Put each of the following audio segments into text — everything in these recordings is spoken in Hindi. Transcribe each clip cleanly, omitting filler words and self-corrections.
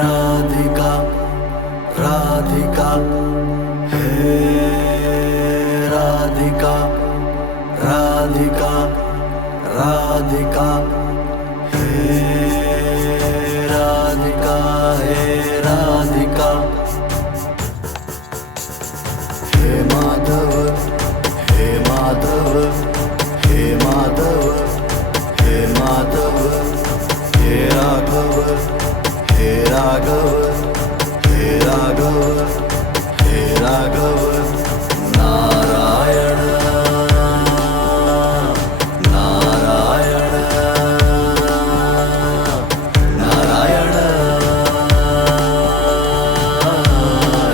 राधिका राधिका हे राधिका राधिका राधिका हे राधिका हे माधव हे माधव हे माधव हे माधव हे राघव हे राघव हे राघव हे राघव नारायण नारायण नारायण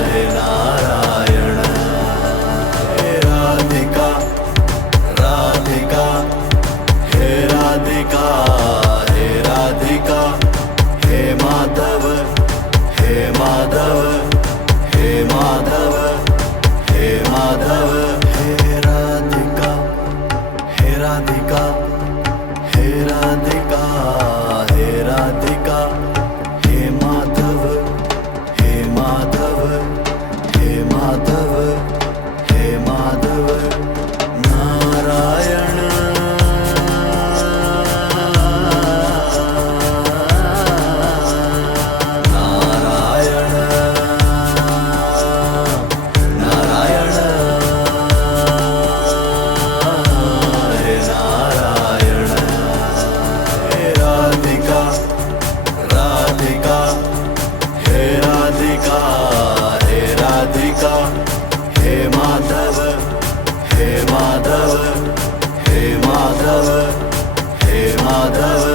हे नारायण हे राधिका राधिका हे राधिका हे राधिका हे माधव हे माधव हे माधव हे माधव हे राधिका हे राधिका हे राधिका हे राधिका हे माधव हे माधव हे माधव हे माधव नारायण नारायण नारायण हे नारायण हे राधिका राधिका हे राधिका हे राधिका हे माधव हे माधव हे माधव हे माधव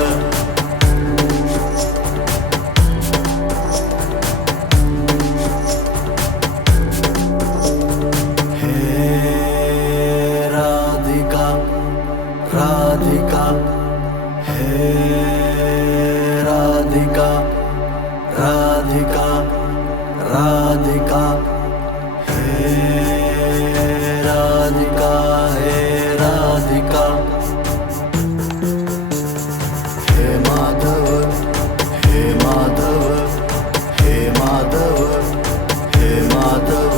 हे राधिका राधिका हे राधिका राधिका राधिका हे राधिका हे माधव हे माधव हे माधव हे माधव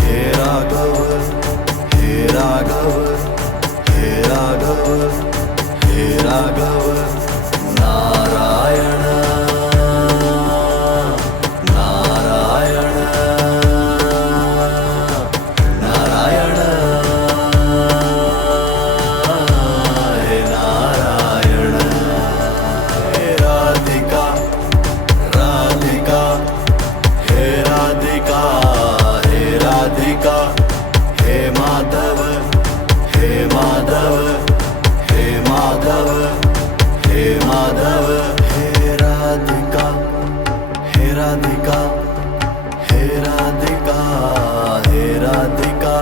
हे राघव हे राघव हे राघव हे राघव नारायण नारायण नारायण हे नारायण हे राधिका राधिका हे राधिका हे राधिका हे माधव हे माधव हे माधव हे माधव हे राधिका हे राधिका हे राधिका हे राधिका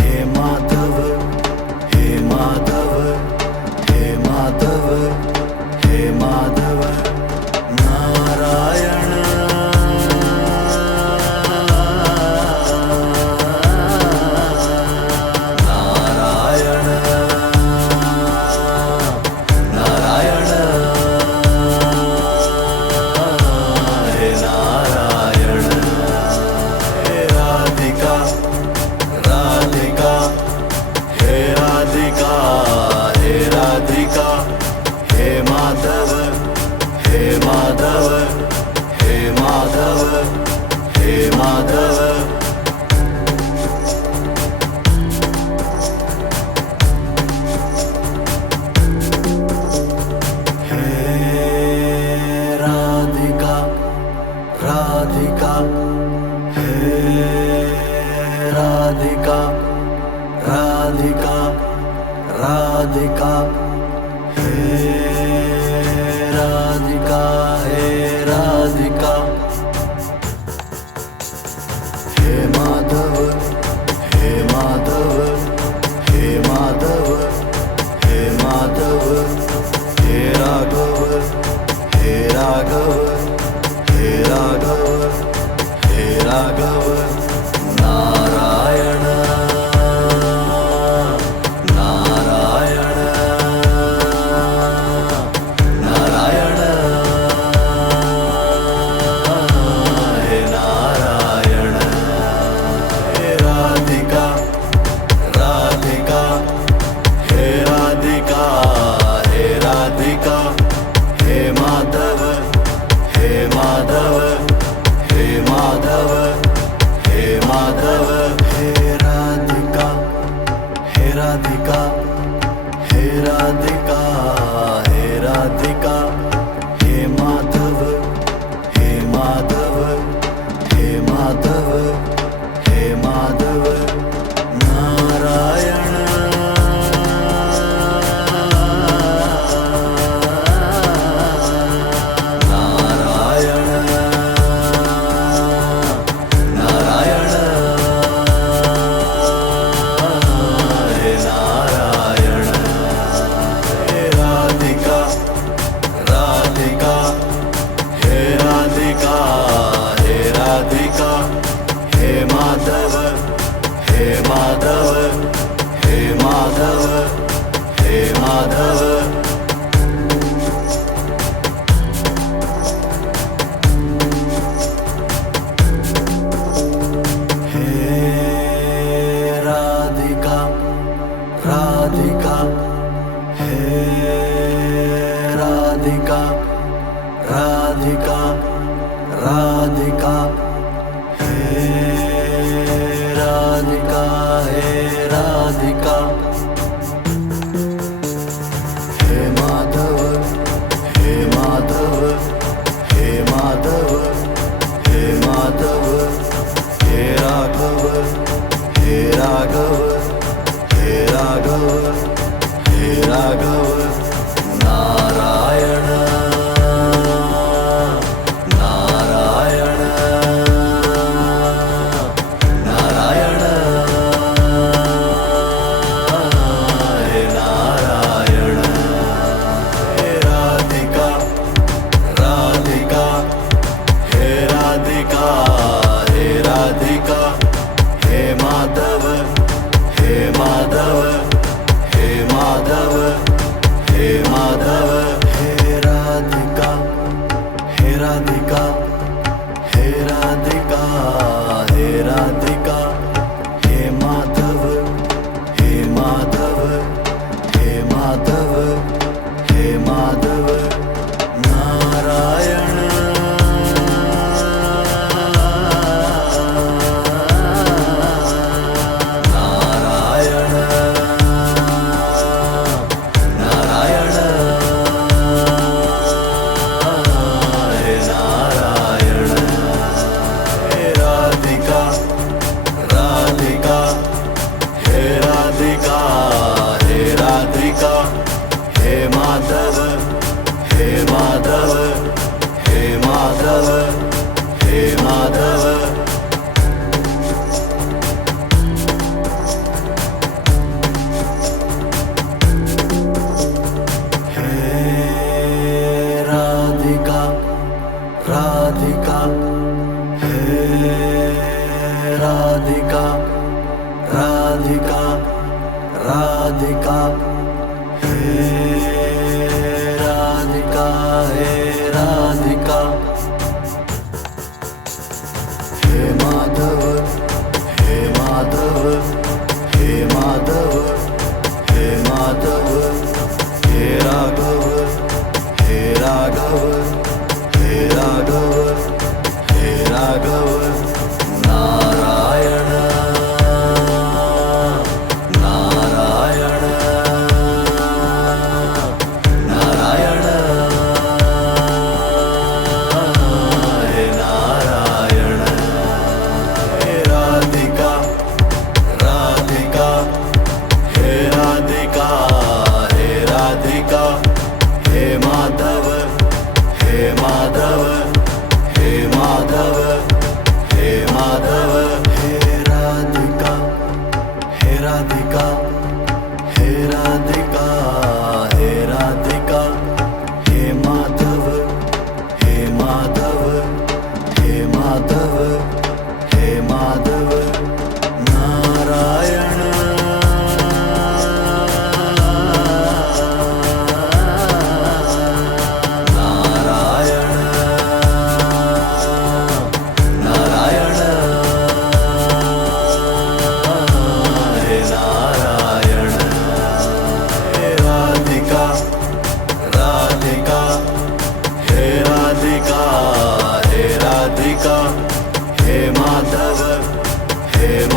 हे माधव हे माधव हे माधव हे माधव नारायण नारायण नारायण हे नारायण हे राधिका राधिका हे राधिका हे राधिका हे माधव हे माधव हे माधव हे माधव हे राधिका राधिका हे राधिका राधिका राधिका हे राधिका हे माधव हे माधव हे माधव हे माधव हे राघव हे राघव हे राघव हे राघव नारायण नारायण माधव हे राधिका हे राधिका हे राधिका हे राधिका हे माधव हे माधव हे माधव हे माधव नारायण नारायण नारायण हे नारायण हे राधिका राधिका हे राधिका हे राधिका हे माधव हे माधव हे माधव हे माधव राधिका राधिका हे राधिका राधिका राधिका हे राधिका हे राधिका हे माधव हे माधव हे माधव हे माधव हे राघव हे राघव हे राघव हे राघव नारायण नारायण नारायण हे नारायण हे राधिका राधिका हे राधिका हे राधिका हे माधव हे माधव हे माधव हे माधव हे राधिका हे राधिका हे राधिका हे राधिका हे माधव हे माधव हे माधव हे माधव नारायण नारायण नारायण हे नारायण हे राधिका राधिका हे राधिका हे राधिका हे माधव हे माधव हे माधव हे माधव राधिका राधिका हे राधिका राधिका राधिका हे राधिका हे राधिका हे माधव हे माधव हे माधव हे माधव हे राघव हे राघव हे राघव हे राघव नारायण नारायण नारायण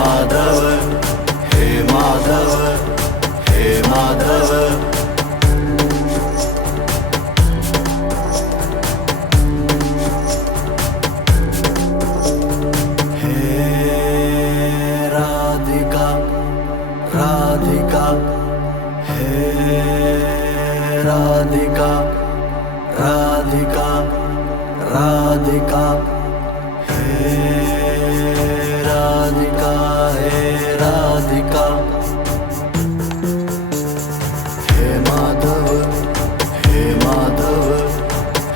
माधव हे माधव हे माधव राधिका राधिका हे राधिका राधिका राधिका हे राधिका हे राधिका हे माधव हे माधव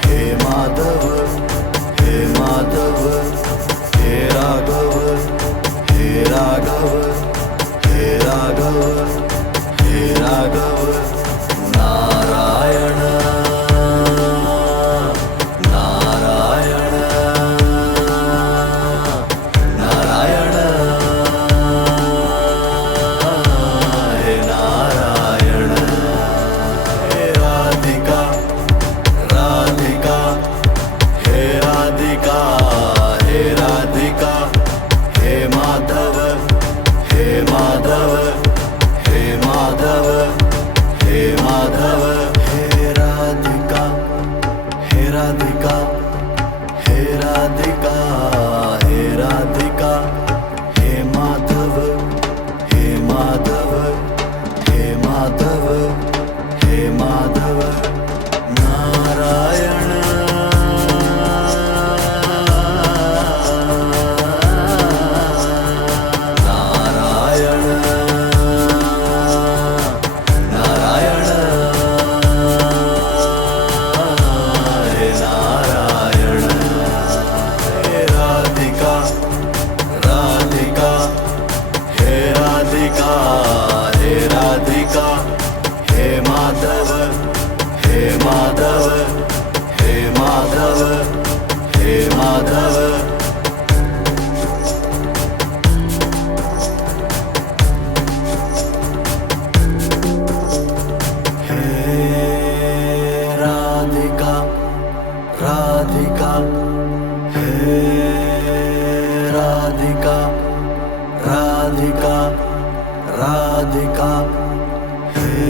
हे माधव हे माधव हे राघव हे राघव हे राघव हे राघव नारायण नारायण नारायण हे नारायण हे राधिका राधिका हे राधिका हे राधिका हे माधव हे माधव हे माधव हे माधव हे राधिका हे राधिका हे राधिका हे राधिका हे माधव हे माधव हे माधव हे माधव नारायण नारायण नारायण हे नारायण हे राधिका राधिका हे राधिका हे राधिका हे माधव हे माधव हे माधव हे माधव राधिका राधिका हे राधिका राधिका राधिका हे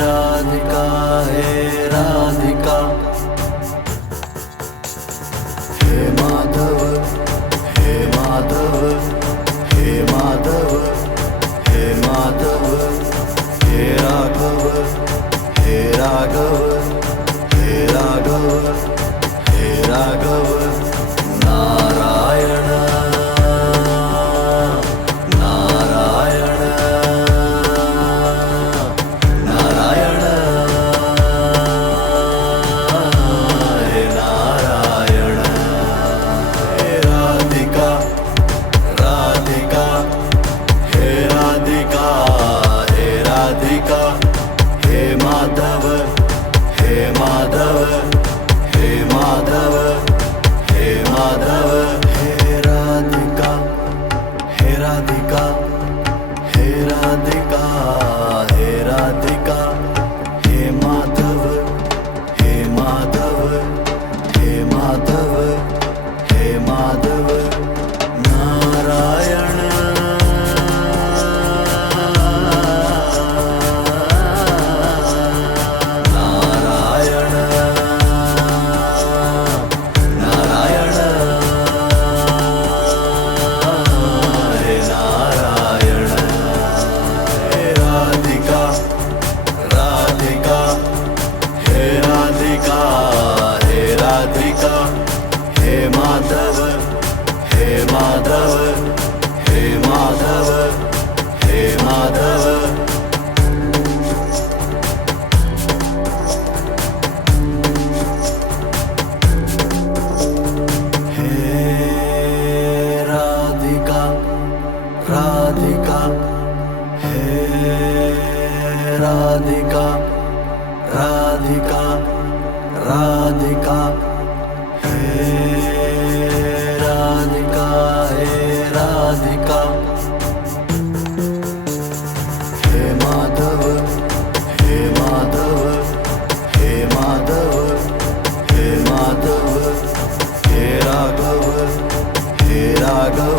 राधिका हे राधिका हे माधव हे माधव हे माधव हे माधव हे राघव हे राघव हे राघव हे राघव नारायण नारायण नारायण हे नारायण हे राधिका राधिका हे राधिका हे राधिका हे माधव हे माधव हे माधव हे माधव हे राधिका हे राधिका हे राधिका हे राधिका हे माधव हे माधव हे माधव हे माधव नारायण नारायण नारायण हे नारायण हे राधिका राधिका हे राधिका हे राधिका हे माधव हे माधव हे माधव हे माधव राधिका राधिका हे राधिका राधिका राधिका हे राधिका हे राधिका हे माधव हे माधव हे माधव हे माधव हे राघव हे राघव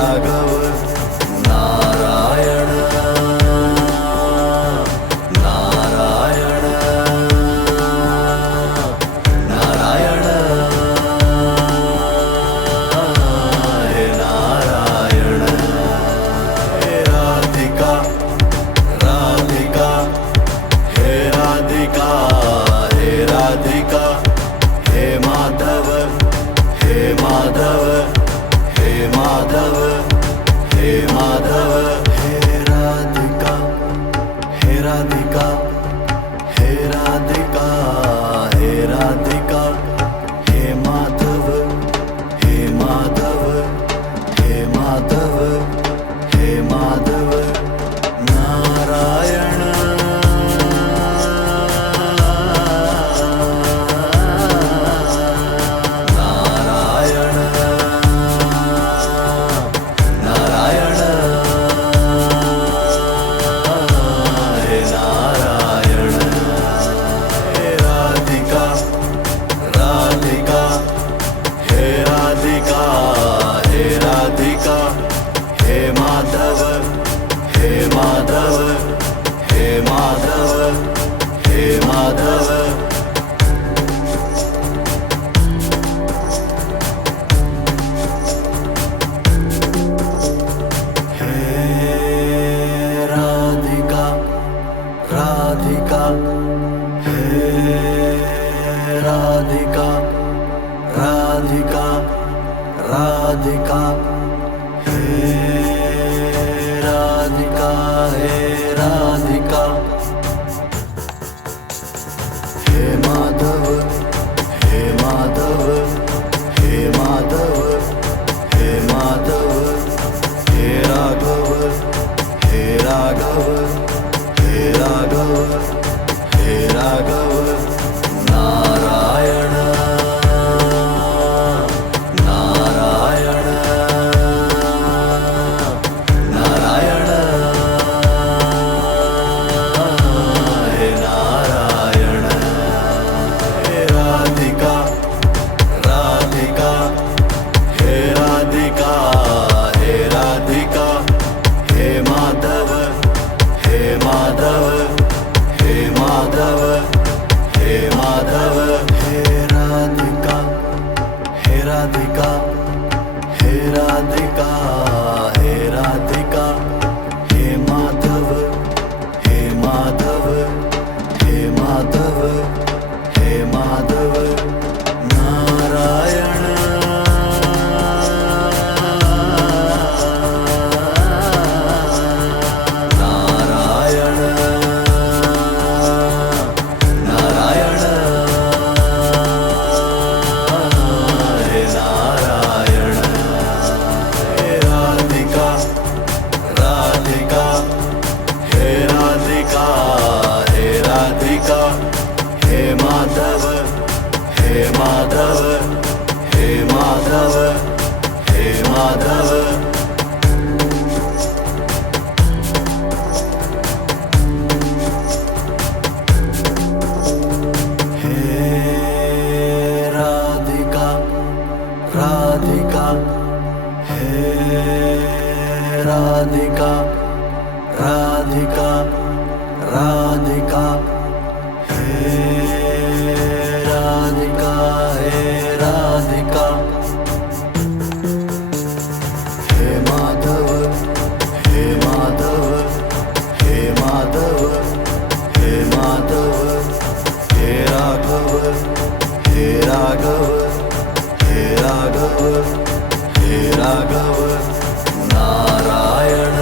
राघव नारायण नारायण नारायण हे नारायण हे राधिका राधिका हे राधिका हे राधिका हे माधव हे माधव हे माधव हे माधव हे राधिका हे राधिका हे राधिका हे राधिका हे माधव हे माधव हे माधव हे माधव नारायण नारायण नारायण हे नारायण हे राधिका राधिका हे राधिका हे राधिका हे माधव हे माधव हे माधव हे माधव हे राधिका राधिका हे राधिका राधिका राधिका हे राधिका हे राधिका हे माधव हे माधव हे माधव हे माधव हे राघव हे राघव हे राघव हे राघव नारायण नारायण नारायण हे नारायण हे राधिका राधिका हे राधिका हे राधिका हे माधव हे माधव हे माधव हे माधव हे राधिका हे राधिका हे राधिका हे राधिका हे माधव हे माधव हे माधव हे माधव नारायण नारायण नारायण हे नारायण हे राधिका राधिका हे राधिका हे राधिका हे माधव हे माधव हे माधव हे माधव हे राधिका राधिका हे राधिका राधिका राधिका हे राधिका हे राधिका हे माधव हे माधव हे माधव हे माधव हे राघव हे राघव हे राघव हे राघव नारायण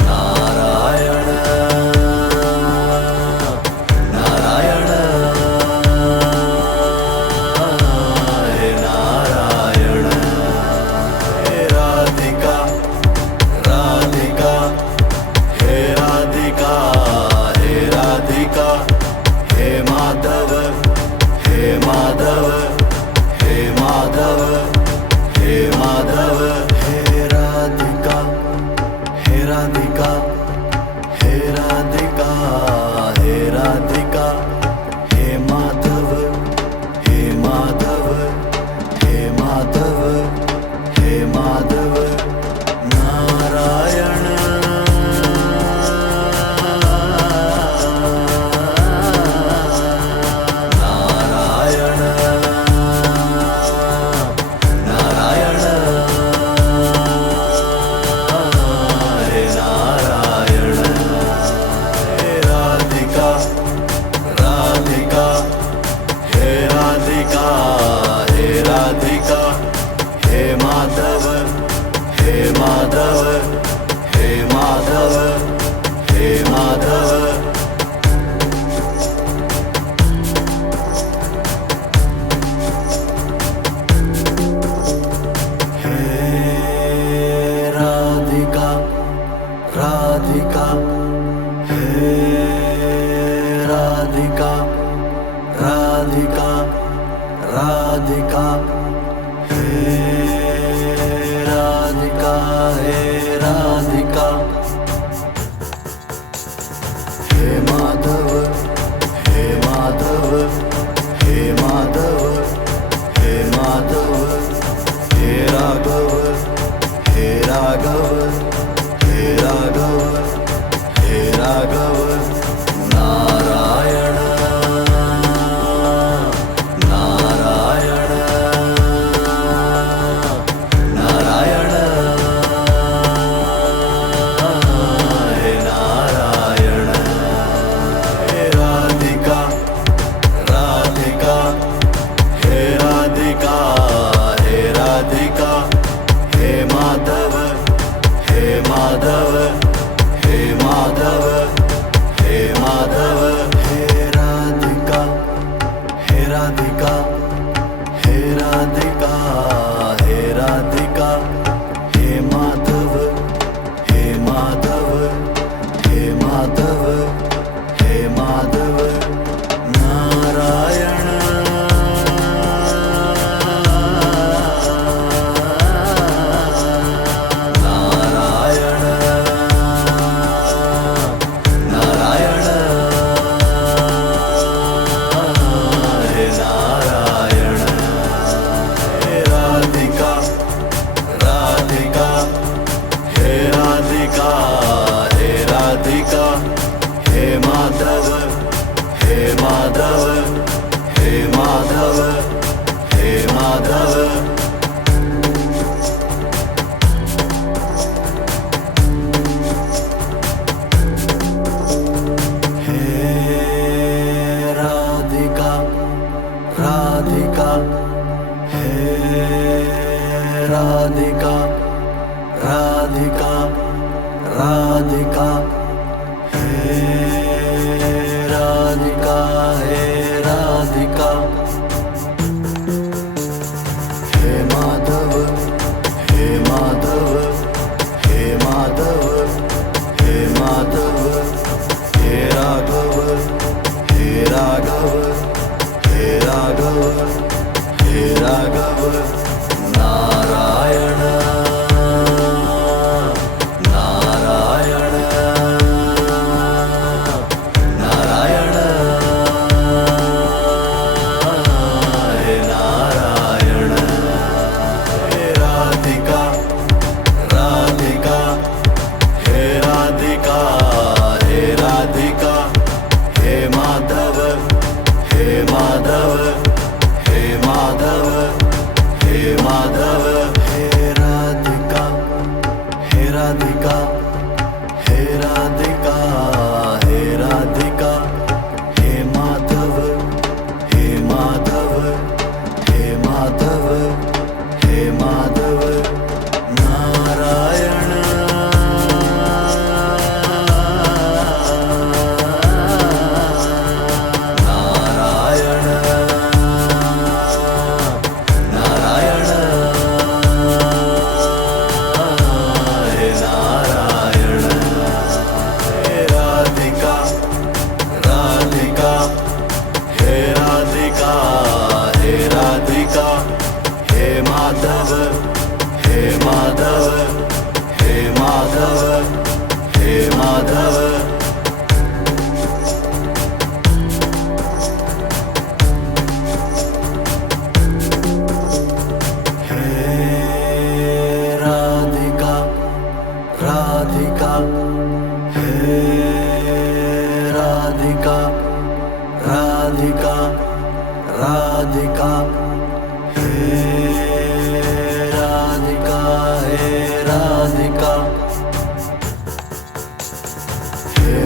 नारायण नारायण हे नारायण हे राधिका राधिका हे राधिका हे राधिका हे माधव हे माधव हे माधव हे राधिका हे राधिका हे राधिका हे माधव हे माधव हे माधव हे माधव हे राघव हे राघव हे राघव हे राघव नारायण नारायण नारायण हे नारायण हे राधिका राधिका हे राधिका हे राधिका हे माधव हे माधव हे माधव हे माधव हे राधिका हे राधिका हे राधिका हे राधिका हे माधव हे माधव हे माधव हे माधव नारायण नारायण नारायण हे नारायण हे राधिका राधिका हे राधिका हे राधिका हे माधव हे माधव हे माधव हे माधव हे राधिका राधिका हे राधिका राधिका राधिका हे राधिका हे राधिका हे माधव हे माधव हे माधव हे माधव हे राघव हे राघव हे राघव हे राघव नारायण नारायण नारायण हे नारायण हे राधिका राधिका हे राधिका हे राधिका हे माधव हे माधव हे माधव हे माधव हे राधिका हे राधिका हे राधिका हे राधिका हे माधव हे माधव हे माधव हे माधव नारायण नारायण नारायण हे नारायण हे राधिका राधिका हे राधिका हे राधिका हे माधव हे माधव हे माधव हे माधव हे राधिका राधिका हे राधिका राधिका राधिका हे राधिका हे राधिका हे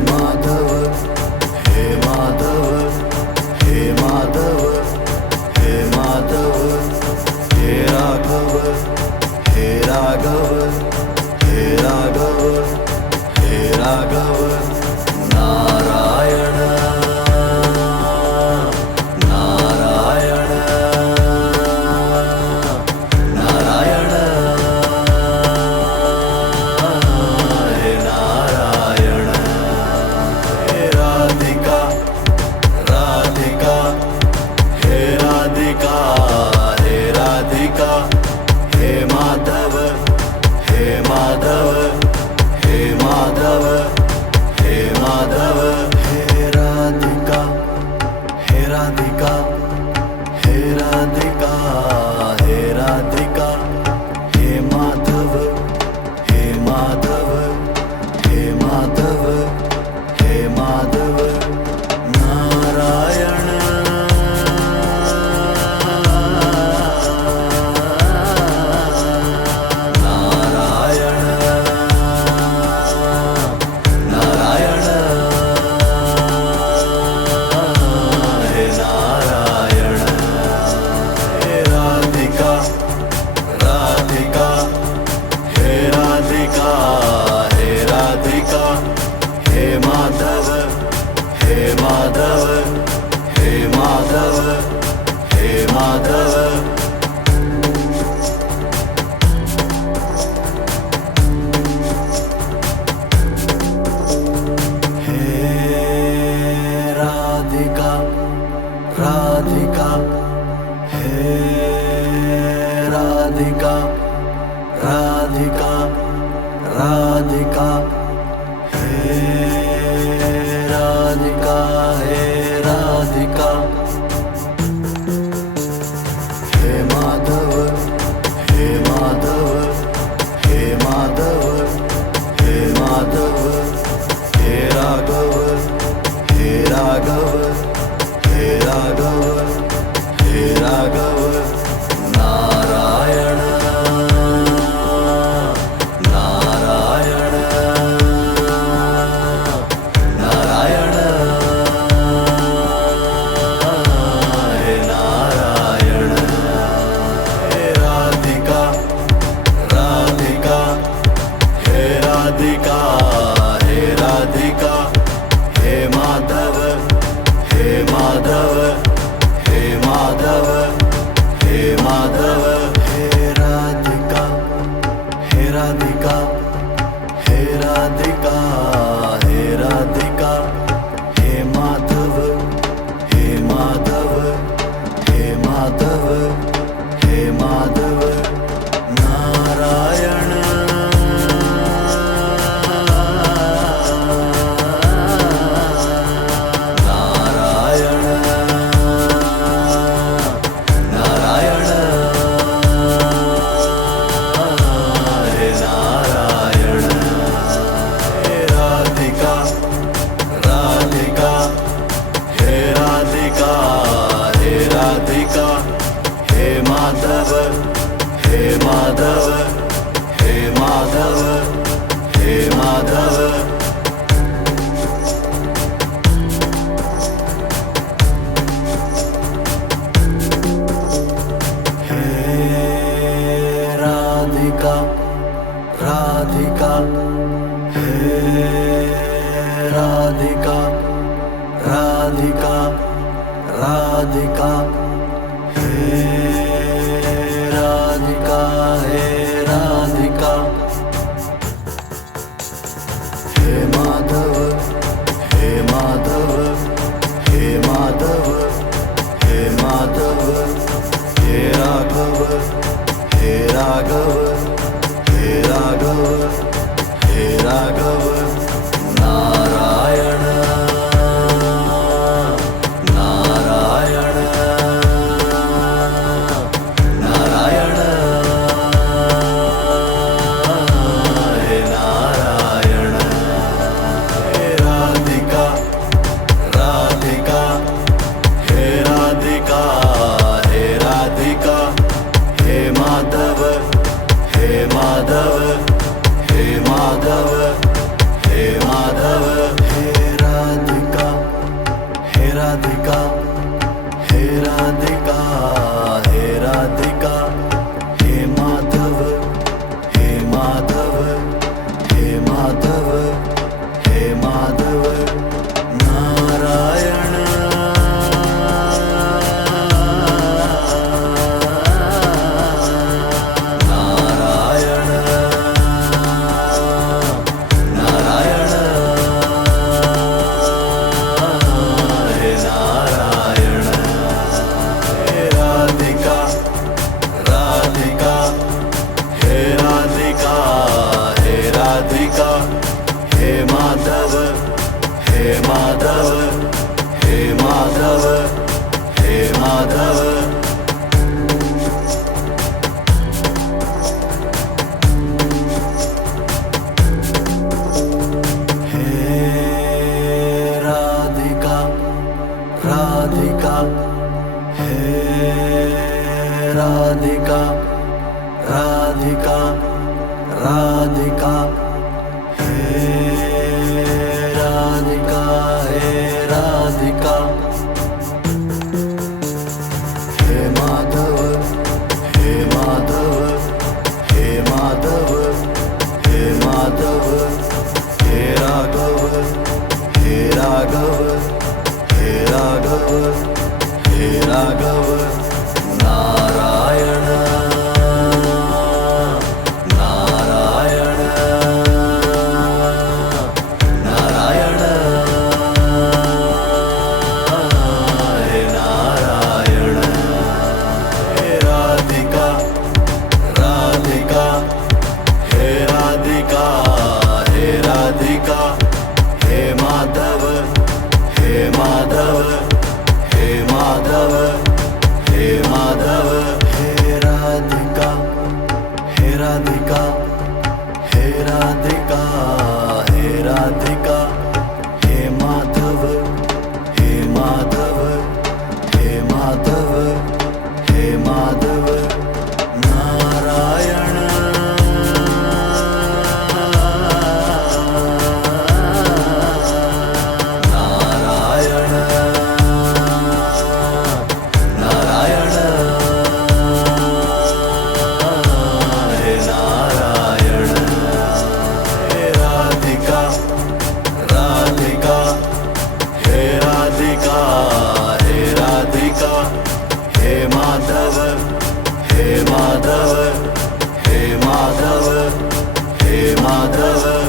माधव राधिका राधिका हे राधिका राधिका राधिका हे राधिका हे माधव हे माधव हे माधव हे माधव हे राघव हे राघव हे राघव हे राघव नारायण नारायण नारायण हे नारायण हे राधिका राधिका हे राधिका हे राधिका हे माधव हे माधव हे माधव हे माधव हे राधिका हे राधिका हे राधिका हे राधिका हे माधव हे माधव हे माधव हे माधव नारायण नारायण नारायण हे नारायण हे राधिका राधिका हे राधिका हे राधिका हे माधव हे माधव हे माधव हे माधव हे राधिका राधिका हे राधिका राधिका राधिका हे राधिका हे माधव हे माधव हे माधव हे माधव हे राघव हे राघव हे राघव हे राघव नारायण नारायण नारायण हे नारायण हे राधिका राधिका हे राधिका हे राधिका हे माधव हे माधव हे माधव हे माधव हे राधिका हे राधिका हे राधिका हे राधिका हे माधव हे माधव हे माधव हे माधव नारायण नारायण नारायण हे नारायण हे राधिका राधिका हे राधिका हे राधिका हे माधव हे माधव हे माधव हे माधव हे राधिका राधिका हे राधिका राधिका राधिका हे राधिका हे माधव हे माधव हे माधव हे माधव हे राघव हे राघव हे राघव हे राघव माधव नारायण नारायण नारायण हे नारायण हे राधिका राधिका हे राधिका हे राधिका हे माधव हे माधव हे माधव हे माधव